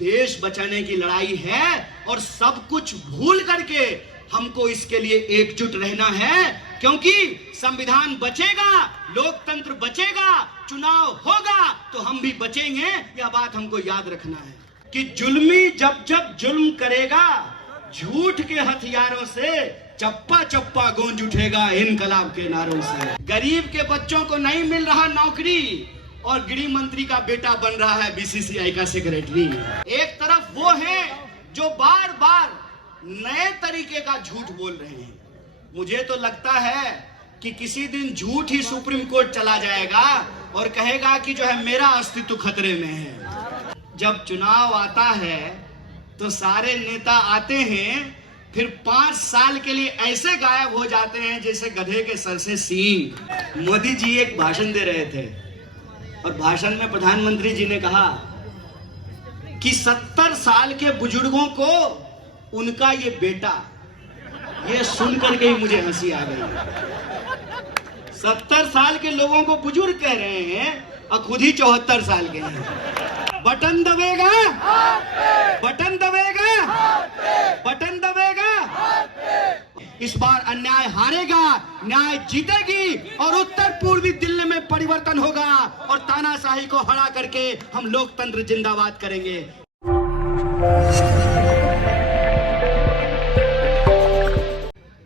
देश बचाने की लड़ाई है और सब कुछ भूल करके हमको इसके लिए एकजुट रहना है, क्योंकि संविधान बचेगा, लोकतंत्र बचेगा, चुनाव होगा तो हम भी बचेंगे। यह बात हमको याद रखना है कि जुल्मी जब जब जुल्म करेगा, झूठ के हथियारों से चप्पा चप्पा गूंज उठेगा इनकलाब के नारों से। गरीब के बच्चों को नहीं मिल रहा नौकरी और गृह मंत्री का बेटा बन रहा है बीसीसीआई का सेक्रेटरी। एक तरफ वो हैं जो बार बार नए तरीके का झूठ बोल रहे हैं। मुझे तो लगता है कि किसी दिन झूठ ही सुप्रीम कोर्ट चला जाएगा और कहेगा कि जो है मेरा अस्तित्व खतरे में है। जब चुनाव आता है तो सारे नेता आते हैं, फिर 5 साल के लिए ऐसे गायब हो जाते हैं जैसे गधे के सर से सींग। मोदी जी एक भाषण दे रहे थे और भाषण में प्रधानमंत्री जी ने कहा कि 70 साल के बुजुर्गों को उनका ये बेटा, ये सुन करके ही मुझे हंसी आ गई। 70 साल के लोगों को बुजुर्ग कह रहे हैं और खुद ही 74 साल के हैं। बटन दबेगा, बटन दबेगा, बटन दबेगा। इस बार अन्याय हारेगा, न्याय जीतेगी और उत्तर पूर्वी दिल्ली में परिवर्तन होगा और तानाशाही को हरा करके हम लोकतंत्र जिंदाबाद करेंगे।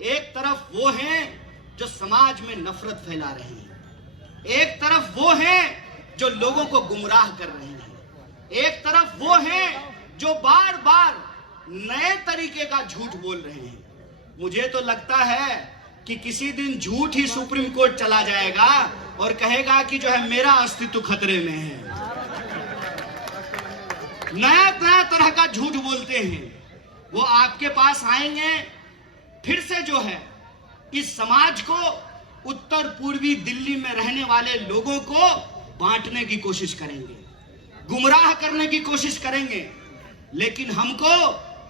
एक तरफ वो हैं जो समाज में नफरत फैला रहे हैं, एक तरफ वो हैं जो लोगों को गुमराह कर रहे हैं, एक तरफ वो हैं जो बार बार नए तरीके का झूठ बोल रहे हैं। मुझे तो लगता है कि किसी दिन झूठ ही सुप्रीम कोर्ट चला जाएगा और कहेगा कि जो है मेरा अस्तित्व खतरे में है। नया नया तरह का झूठ बोलते हैं, वो आपके पास आएंगे, फिर से जो है इस समाज को, उत्तर पूर्वी दिल्ली में रहने वाले लोगों को बांटने की कोशिश करेंगे, गुमराह करने की कोशिश करेंगे। लेकिन हमको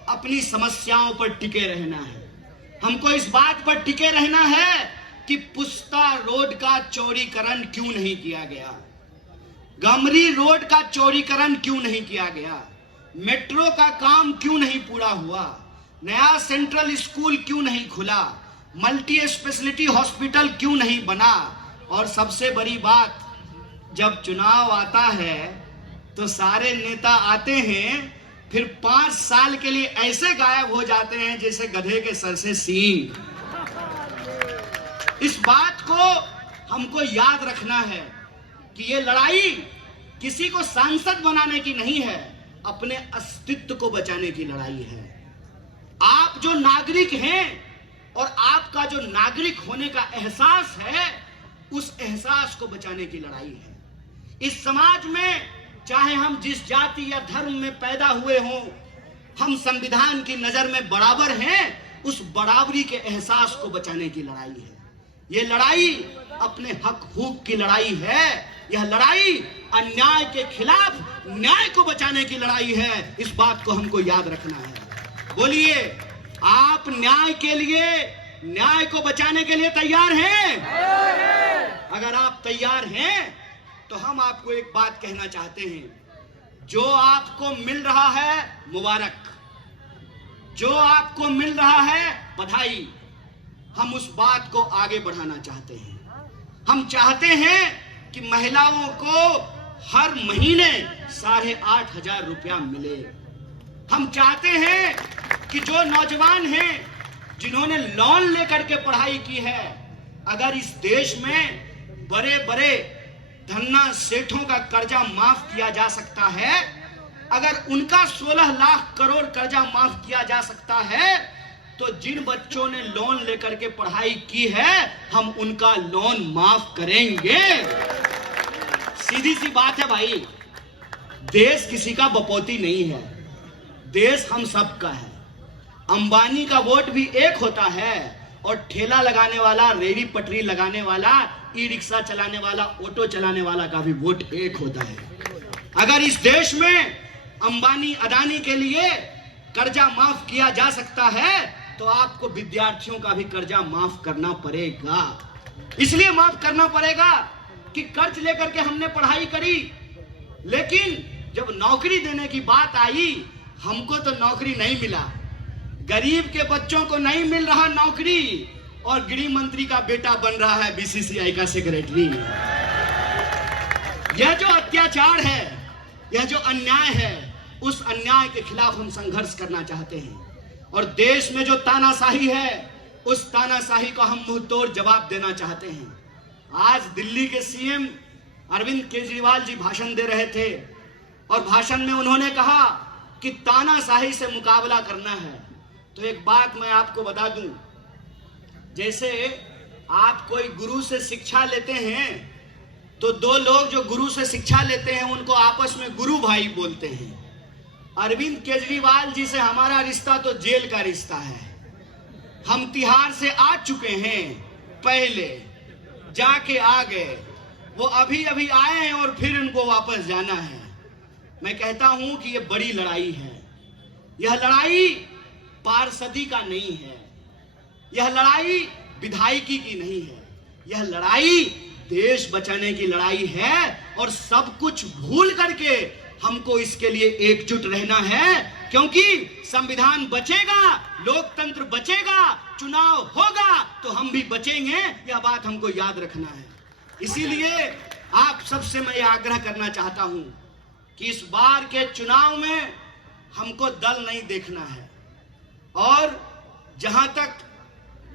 अपनी समस्याओं पर टिके रहना है। हमको इस बात पर टिके रहना है कि पुस्ता रोड का चौड़ीकरण क्यों नहीं किया गया, गमरी रोड का चौड़ीकरण क्यों नहीं किया गया, मेट्रो का काम क्यों नहीं पूरा हुआ, नया सेंट्रल स्कूल क्यों नहीं खुला, मल्टी स्पेशलिटी हॉस्पिटल क्यों नहीं बना। और सबसे बड़ी बात, जब चुनाव आता है तो सारे नेता आते हैं, फिर 5 साल के लिए ऐसे गायब हो जाते हैं जैसे गधे के सर से सींग। इस बात को हमको याद रखना है कि ये लड़ाई किसी को सांसद बनाने की नहीं है, अपने अस्तित्व को बचाने की लड़ाई है। आप जो नागरिक हैं और आपका जो नागरिक होने का एहसास है, उस एहसास को बचाने की लड़ाई है। इस समाज में चाहे हम जिस जाति या धर्म में पैदा हुए हों, हम संविधान की नजर में बराबर हैं। उस बराबरी के एहसास को बचाने की लड़ाई है। ये लड़ाई अपने हक हुक की लड़ाई है। यह लड़ाई अन्याय के खिलाफ न्याय को बचाने की लड़ाई है। इस बात को हमको याद रखना है। बोलिए, आप न्याय के लिए, न्याय को बचाने के लिए तैयार हैं? अगर आप तैयार हैं तो हम आपको एक बात कहना चाहते हैं, जो आपको मिल रहा है मुबारक, जो आपको मिल रहा है बधाई। हम उस बात को आगे बढ़ाना चाहते हैं। हम चाहते हैं कि महिलाओं को हर महीने 8,500 रुपया मिले। हम चाहते हैं कि जो नौजवान हैं जिन्होंने लोन लेकर के पढ़ाई की है, अगर इस देश में बड़े बड़े धन्ना सेठों का कर्जा माफ किया जा सकता है, अगर उनका 16 लाख करोड़ कर्जा माफ किया जा सकता है, तो जिन बच्चों ने लोन लेकर के पढ़ाई की है, हम उनका लोन माफ करेंगे। सीधी सी बात है भाई, देश किसी का बपौती नहीं है, देश हम सब का है। अंबानी का वोट भी एक होता है और ठेला लगाने वाला, रेहड़ी पटरी लगाने वाला, ई रिक्शा चलाने वाला, ऑटो चलाने वाला का भी वोट एक होता है। अगर इस देश में अंबानी अदानी के लिए कर्जा माफ किया जा सकता है, तो आपको विद्यार्थियों का भी कर्जा माफ करना पड़ेगा। इसलिए माफ करना पड़ेगा कि कर्ज लेकर के हमने पढ़ाई करी, लेकिन जब नौकरी देने की बात आई, हमको तो नौकरी नहीं मिला, गरीब के बच्चों को नहीं मिल रहा नौकरी, और गृह मंत्री का बेटा बन रहा है बीसीसीआई का सेक्रेटरी। यह जो अत्याचार है, यह जो अन्याय है, उस अन्याय के खिलाफ हम संघर्ष करना चाहते हैं। और देश में जो तानाशाही है, उस तानाशाही को हम मुंहतोड़ जवाब देना चाहते हैं। आज दिल्ली के सीएम अरविंद केजरीवाल जी भाषण दे रहे थे, और भाषण में उन्होंने कहा कि तानाशाही से मुकाबला करना है। तो एक बात मैं आपको बता दूं, जैसे आप कोई गुरु से शिक्षा लेते हैं, तो दो लोग जो गुरु से शिक्षा लेते हैं उनको आपस में गुरु भाई बोलते हैं। अरविंद केजरीवाल जी से हमारा रिश्ता तो जेल का रिश्ता है। हम तिहाड़ से आ चुके हैं, पहले जाके आ गए, वो अभी अभी आए हैं और फिर उनको वापस जाना है। मैं कहता हूं कि यह बड़ी लड़ाई है। यह लड़ाई पार्षदी का नहीं है, यह लड़ाई विधायकी की नहीं है, यह लड़ाई देश बचाने की लड़ाई है। और सब कुछ भूल करके हमको इसके लिए एकजुट रहना है, क्योंकि संविधान बचेगा, लोकतंत्र बचेगा, चुनाव होगा तो हम भी बचेंगे। यह बात हमको याद रखना है। इसीलिए आप सबसे मैं आग्रह करना चाहता हूं कि इस बार के चुनाव में हमको दल नहीं देखना है। और जहां तक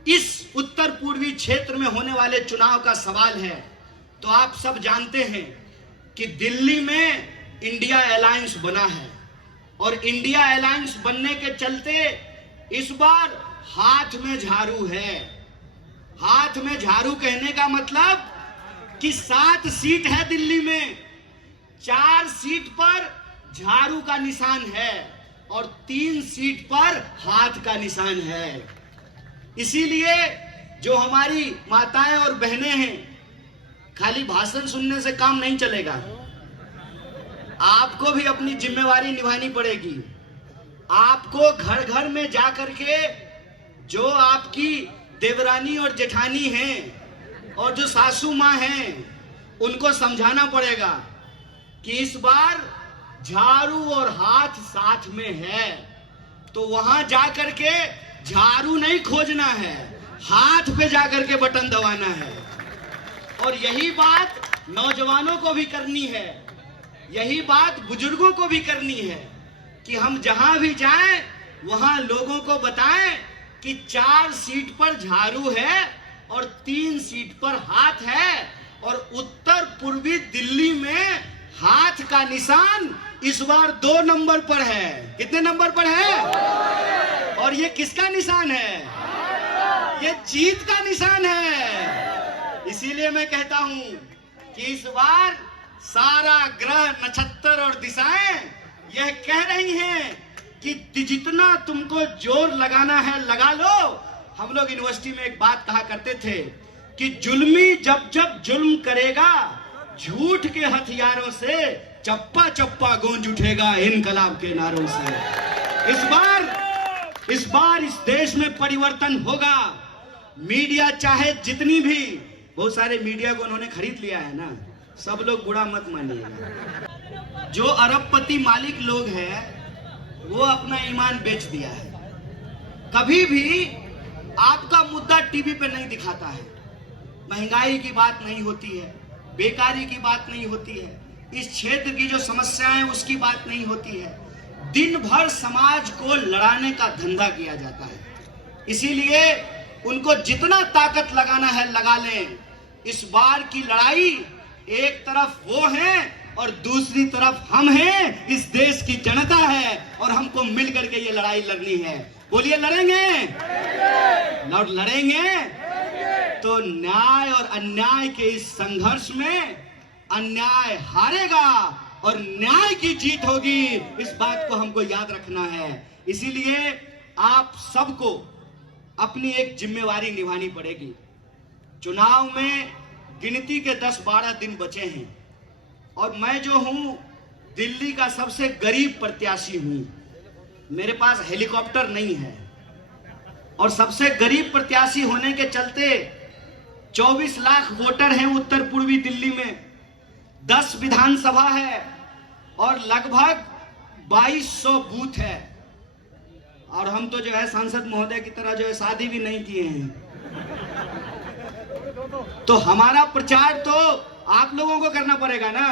इस उत्तर पूर्वी क्षेत्र में होने वाले चुनाव का सवाल है, तो आप सब जानते हैं कि दिल्ली में इंडिया अलायंस बना है, और इंडिया अलायंस बनने के चलते इस बार हाथ में झाड़ू है। हाथ में झाड़ू कहने का मतलब कि 7 सीट है दिल्ली में, 4 सीट पर झाड़ू का निशान है और 3 सीट पर हाथ का निशान है। इसीलिए जो हमारी माताएं और बहनें हैं, खाली भाषण सुनने से काम नहीं चलेगा, आपको भी अपनी जिम्मेवारी निभानी पड़ेगी। आपको घर घर में जाकर के जो आपकी देवरानी और जेठानी हैं और जो सासू माँ हैं, उनको समझाना पड़ेगा कि इस बार झाड़ू और हाथ साथ में है। तो वहां जाकर के झाड़ू नहीं खोजना है, हाथ पे जाकर के बटन दबाना है। और यही बात नौजवानों को भी करनी है, यही बात बुजुर्गों को भी करनी है कि हम जहां भी जाएं वहां लोगों को बताएं कि 4 सीट पर झाड़ू है और 3 सीट पर हाथ है। और उत्तर पूर्वी दिल्ली में हाथ का निशान इस बार 2 नंबर पर है। कितने नंबर पर है? और ये किसका निशान है? ये जीत का निशान है। इसीलिए मैं कहता हूं कि इस बार सारा ग्रह, नक्षत्र और दिशाएं यह कह रही हैं कि जितना तुमको जोर लगाना है लगा लो। हम लोग यूनिवर्सिटी में एक बात कहा करते थे कि जुल्मी जब जब जुल्म करेगा, झूठ के हथियारों से चप्पा चप्पा गूंज उठेगा इनकलाब के नारों से। इस बार इस देश में परिवर्तन होगा। मीडिया चाहे जितनी भी, बहुत सारे मीडिया को उन्होंने खरीद लिया है ना, सब लोग बुरा मत मानिएगा। जो अरबपति मालिक लोग हैं वो अपना ईमान बेच दिया है। कभी भी आपका मुद्दा टीवी पे नहीं दिखाता है, महंगाई की बात नहीं होती है, बेकारी की बात नहीं होती है, इस क्षेत्र की जो समस्याएं हैं उसकी बात नहीं होती है। दिन भर समाज को लड़ाने का धंधा किया जाता है। इसीलिए उनको जितना ताकत लगाना है लगा लें। इस बार की लड़ाई एक तरफ वो है और दूसरी तरफ हम हैं, इस देश की जनता है, और हमको मिल करके ये लड़ाई लड़नी है। बोलिए लड़ेंगे? लड़ेंगे तो न्याय और अन्याय के इस संघर्ष में अन्याय हारेगा और न्याय की जीत होगी। इस बात को हमको याद रखना है। इसीलिए आप सबको अपनी एक जिम्मेवारी निभानी पड़ेगी। चुनाव में गिनती के 10-12 दिन बचे हैं और मैं जो हूं दिल्ली का सबसे गरीब प्रत्याशी हूं। मेरे पास हेलीकॉप्टर नहीं है और सबसे गरीब प्रत्याशी होने के चलते 24 लाख वोटर हैं उत्तर पूर्वी दिल्ली में, 10 विधानसभा है और लगभग 2200 बूथ है, और हम तो जो है सांसद महोदय की तरह जो है शादी भी नहीं किए हैं। तो हमारा प्रचार तो आप लोगों को करना पड़ेगा ना।